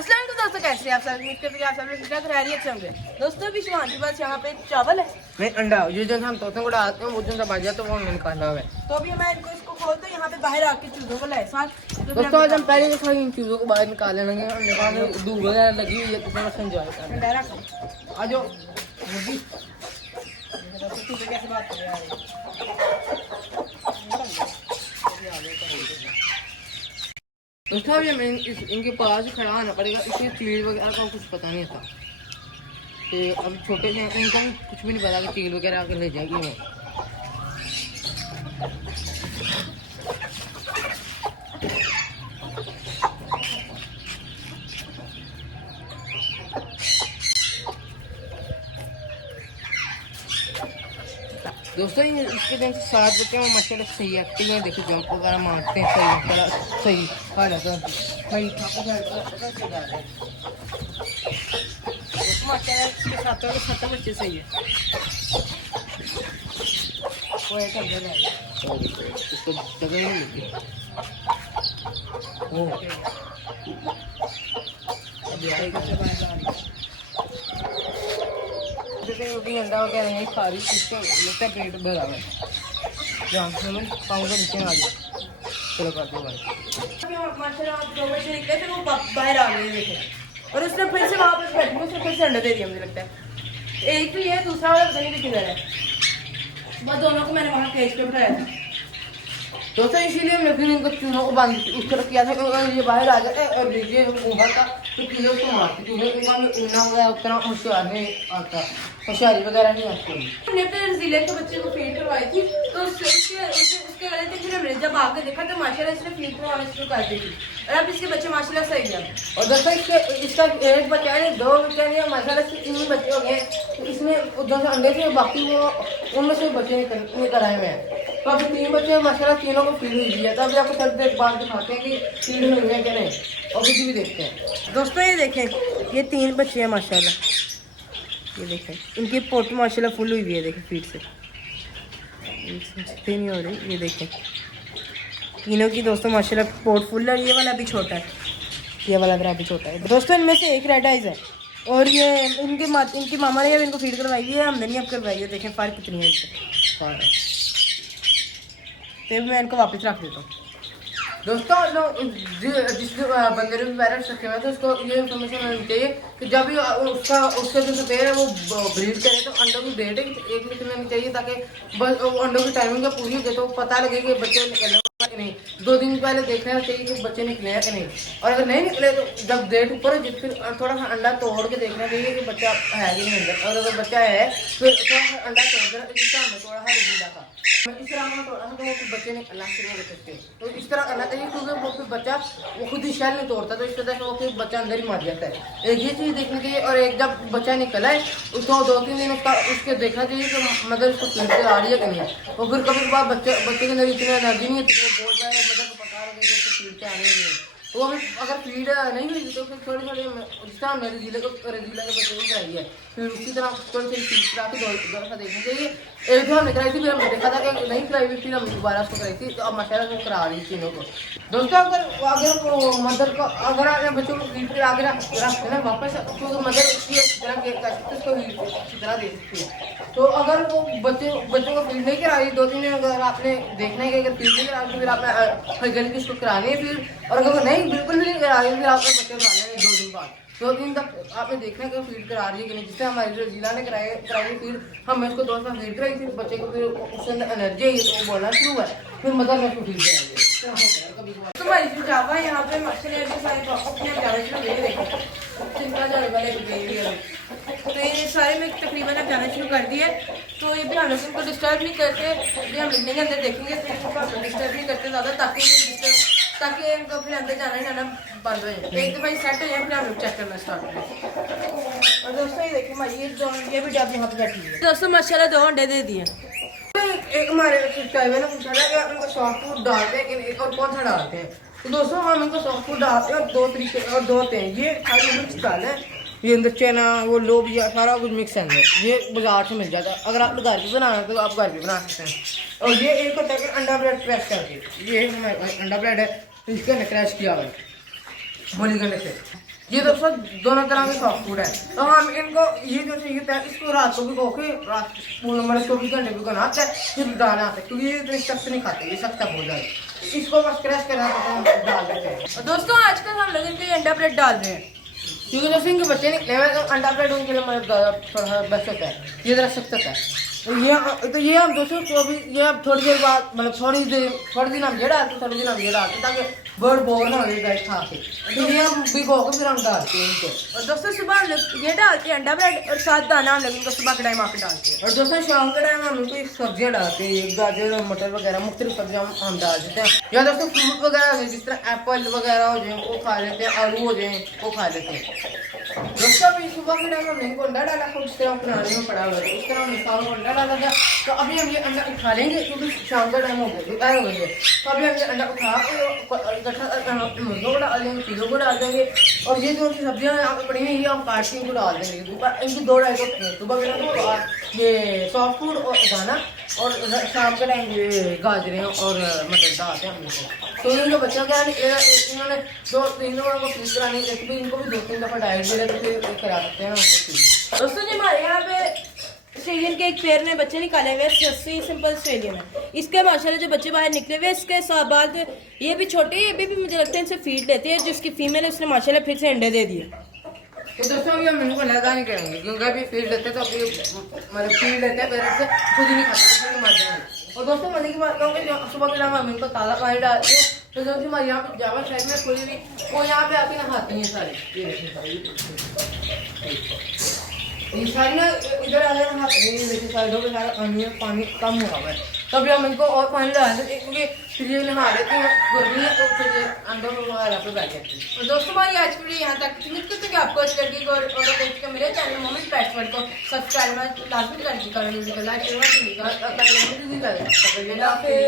अस्सलाम वालेकुम दोस्तों, कैसे हैं आप सब? उम्मीद करते हैं आप सब लोग ठीक ठाक खैरियत से होंगे। दोस्तों अभी हमारे पास यहाँ पे चावल है, नहीं अंडा, ये जो हम तोते को डालते हैं वो जो सब आ जाए तो वो हमने निकाला हुआ है। तो अभी मैं इनको इसको खोलते हैं, यहाँ पे बाहर आके चूजों को लाए साथ। दोस्तों आज हम पहले देखा इन चीज़ों को बाहर निकाल लेंगे, हमने कहा धूप वगैरह लगी हुई है तो थोड़ा एंजॉय करें। आ जाओ मुर्गी, कैसे बात कर रहे हैं? दोस्तों अभी हमें इनके पास ही खड़ा आना पड़ेगा, इसलिए चील वगैरह का कुछ पता नहीं था। तो अब छोटे से इनका भी कुछ भी नहीं पता कि चील वगैरह आकर ले जाएगी हमें। दोस्तों ये इसके दिन से 7 बच्चे में माशाल्लाह सही एक्टिव है। देखिए जंप वगैरह मारते हैं, सही खा जाता है, सही माशाल्लाह 7 बच्चे सही है। वो एक अंदर है इसको जगह ही नहीं मिलती। रोटी अंडा वगैरह नहीं खा रही, इसका लगता है पेट भरा हुआ है। जहाँ से हमें पाँव के नीचे आ गया। चलो कर दो भाई। माशाल्लाह 2 बजे निकले थे, वो बाहर आ गए देखे, और उसने फिर से वापस बैठी, उसने फिर से अंडा दे दिया। मुझे लगता है एक तो ये है, दूसरा वाला पता नहीं किधर है। बस दोनों को मैंने वहाँ केज पे बिठाया था। दोस्तों इसीलिए मैंने इनको चूहों को बांध उस तरफ किया था कि ये बाहर आ जाते और देखिए ऊपर का तो चूहों को मारते। चूहों को उड़ना वगैरह उतना होशियार नहीं आता, होशियारी वगैरह नहीं आती। हमने फिर रजीले के बच्चे को फीड करवाई थी, तो उसके गले थे। फिर हमने जब आके देखा तो माशाल्लाह इसने फीड करवाना शुरू कर दी थी, और अब इसके बच्चे माशाल्लाह सही है। और दोस्तों इसका एक बच्चा है, 2 बच्चे नहीं, माशाल्लाह से 3 बच्चे हो गए। इसमें जो अंडे थे बाकी वो उनमें से बच्चे नहीं कराए हुए हैं। तो अभी 3 बच्चे माशाल्लाह तीनों को फीड हुई है। तो अभी आपको थोड़ी देर बाद दिखाते हैं कि फीड हुई है क्या नहीं, और कुछ भी देखते हैं। दोस्तों ये देखें, ये 3 बच्चे हैं माशाल्लाह, ये देखें इनकी पोट माशाल्लाह फुल हुई है। देखें फीड से नहीं हो रही, ये देखें तीनों की दोस्तों माशाल्लाह पोट फुल है। ये वाला भी छोटा है, ये वाला भी छोटा है। दोस्तों इनमें से एक रेड आइज है, और ये इनकी मामा ने अब इनको फीड करवाई है, हमने नहीं अब करवाई है। देखें फ़र्क कितनी है इनसे। तो मैं इनको वापस रख देता हूँ। दोस्तों जिस बंदे ने भी पेरेंट्स रखे हुए हैं तो उसको ये इन्फॉर्मेशन होनी चाहिए कि जब भी उसका जो पेड़ है वो ब्रीड करे तो अंडों की डेट एक लिखनी चाहिए, ताकि अंडों की टाइमिंग का पूरी हो जाए तो पता लगे कि बच्चे निकलने कि नहीं। 2 दिन पहले देखना चाहिए कि बच्चे निकले हैं कि नहीं, और अगर नहीं निकले तो जब डेट ऊपर हो फिर थोड़ा सा अंडा तोड़ के देखना चाहिए कि बच्चा है कि नहीं अंदर। और अगर बच्चा है फिर थोड़ा सा अंडा तोड़ देना, जिसका हमने तोड़ा है रजीला का, इस तरह हमने तोड़ा है तो वो फिर बच्चे निकलना शुरू हो सकते हैं। तो इस तरह करना चाहिए, क्योंकि वो फिर बच्चा वो खुद ही शैल नहीं तोड़ता, तो इस तरह से वो फिर बच्चा अंदर ही मर जाता है। एक ये चीज़ देखनी चाहिए। और एक जब बच्चा निकला है उसको 2-3 दिन उसके देखना चाहिए कि मतलब उसको फीड आ रही है कि नहीं है। और फिर कभी कभार बच्चे के अंदर इतनी एनर्जी नहीं है तो वो बहुत ज़्यादा मतलब पका रहे हैं उसको फीड से आने नहीं। तो अभी अगर फीड नहीं हुई तो फिर थोड़ी जिस तरह हमने रजीला के बच्चे को कराई है, फिर उसी तरह थोड़ी सी फीड करा के दोबारा देखना चाहिए। एक दो हमने कराई थी, फिर हमने देखा था कि नहीं कराई हुई, फिर हमने दोबारा उसको कराई थी। तो अब माशाल्लाह वो करा रही तीनों को। दोस्तों अगर मदर को अगर अपने बच्चों को फीड पर आगे रखते हैं वापस, तो मदर उसकी अच्छी तरह केयर कर सकती है, उसको अच्छी तरह दे सकती है। तो अगर वो बच्चों को फीड नहीं करा रही 2-3 दिन, अगर आपने देखना है कि अगर फीड नहीं करा रही तो फिर आपने हर गली उसको करानी है फिर। और अगर वो नहीं बिल्कुल भी नहीं करा रही फिर आपने बच्चे करा लेंगे 2 दिन बाद। 2 दिन तक आपने देखना है कि फीड करा रही है कि नहीं। जिससे हमारी जो जिला ने कराई फीड, हमने उसको 2 दिन फीड कराई, फिर बच्चे को फिर उसके अंदर एनर्जी है तो वो बोलना शुरू है, फिर मदर ने उसको फीड कराई। तुम्हारी जो जावा है यहाँ पे माशाल्लाह सारे अपने जावे शुरू ले देखो चिंता जाने वाले बेबी है। तो ये सारे में तकरीबन अब जाना शुरू कर दिया। तो ये भी हम लोग इनको डिस्टर्ब नहीं करते, ये हम इतने के अंदर देखेंगे तो इनको डिस्टर्ब नहीं करते ज़्यादा, ताकि इनको फिर अंदर जाना बंद हो जाए। एक दफ़ा सेट हो जाए फिर हम लोग चेक करना स्टार्ट करें। और दोस्तों ये देखिए भाई, ये भी डब यहाँ पे बैठी है। दोस्तों माशाल्लाह 2 अंडे दे दिए। एक हमारे ने पूछा था कि आप इनको सॉफ्ट फूड डालते हैं कि नहीं, और कौन सा डालते हैं। तो दोस्तों हम इनको सॉफ्ट फूड डालते हैं और 2 तरीके और 2 होते हैं। ये खाली मिक्स दाल है, ये अंदर चना वो लोबिया सारा कुछ मिक्स है अंदर, ये बाजार से मिल जाता है। अगर आप घर पे बनाना है तो आप घर पे बना सकते हैं। और ये एक होता है कि अंडा ब्रेड क्रैश करके, ये हमारे अंडा ब्रेड है, इसके अंदर क्रैश किया हुआ है बोली करने से। ये दोस्तों दोनों तरह के सॉफ्ट फूड है। तो हम इनको ये जो चाहिए था इसको रात को भी खोके रात मतलब 24 घंटे भी बनाते हैं फिर डालना आता है, क्योंकि ये तो सख्त नहीं खाते, ये सख्त हो जाए। इसको बस क्रश करना हम डाल देते हैं। और दोस्तों आजकल हम लोग इनके अंडा ब्रेड डाल रहे हैं, क्योंकि दोस्तों इनके बच्चे निकले हुए तो अंडा ब्रेड उनके लिए मतलब ज़्यादा बेस्ट होता है, ये ज़रा सख्त होता है। तो ये हम दोस्तों को भी ये अब थोड़ी देर बाद मतलब थोड़ी दिन हम ये डालते थोड़ी दिन हम ये डालते ताकि बर्ड बोर ना हो जाए खा के। तो ये हम भिगो के फिर हम डालते हैं इनको। और दोस्तों सुबह हम लोग ये डालते हैं अंडा ब्रेड और 7 दाना हम लोग इनको सुबह के टाइम आके डालते हैं। और दोस्तों शाम के टाइम हम इनको सब्जियां डालते हैं, गाजर और मटर वगैरह मुख्तलिफ सब्जियां हम डाल देते हैं। या दोस्तों फ्रूट वगैरह हो जिस तरह एप्पल वगैरह हो जाए वो खा लेते हैं, आलू हो जाए वो खा लेते हैं। दोस्तों अभी सुबह के टाइम हमने इनको अंडा डाला था, उस तरह बनाने में पड़ा हुआ है, उस तरह हमने शाम को अंडा डाला था। तो अभी हम ये अंडा उठा लेंगे क्योंकि शाम का टाइम हो गया, दोपहर हो गई है। तो अभी हम ये अंडा उठा इकट्ठा मुर्गों को डाल देंगे, चीज़ों को डाल देंगे, और ये जो सब्जियां यहाँ पे पड़ी हुई ये हम काट के इनको डाल देंगे। इनकी 2 टाइप होती हैं, सुबह के टाइम ये सॉफ्ट फूड और दाना, और शाम के टाइम ये गाजरें और मटर डालते हैं हम इनको। तो इनके बच्चों क्या इन्होंने 2-3 लोगों को फीस करानी है, भी इनको भी 2-3 दफ़ा डाइट दे तो फिर करा सकते हैं उनको। दोस्तों जी हमारे यहाँ पे ऑस्ट्रेलियन के एक पेयर ने बच्चे निकाले हुए हैं, सिंपल ऑस्ट्रेलियन है। इसके माशाल्लाह जो बच्चे बाहर निकले हुए, इसके साथ बाद ये भी छोटे, ये भी मुझे लगता है इनसे फीड लेते हैं। जिसकी फीमेल है उसने माशाल्लाह फिर से अंडे दे दिए। तो दोस्तों अभी हम इनको लगा नहीं करेंगे क्योंकि अभी फीड लेते हैं, तो अभी मतलब फीड लेते हैं पेरेंट्स से खुद ही नहीं खाते तो फिर मर जाएंगे। और दोस्तों मजे की बात कहूँ कि सुबह के टाइम हम इनको ताज़ा पानी डालते हैं। तो दोस्तों हमारे यहाँ पे जावा साइड में कोई भी वो यहाँ पे आके नहाती हैं सारी, ये सारी ना इधर आ गए नहाते हैं, जैसे साइडों पे सारा पानी कम हुआ है। तो अभी हम इनको और पानी डाल देते हैं क्योंकि फिर ये नहा लेते हैं, गर्मी है तो फिर ये अंडों में वगैरह पे बैठ जाते हैं। और दोस्तों हमारी आज की वीडियो यहाँ तक उम्मीद करते हैं कि आपको अच्छी लगी और मेरे चैनल मोमेंट पैटवर्ड को सब्सक्राइब लाजमी कर दीजिएगा, लाइक शेयर कर दीजिएगा। फिर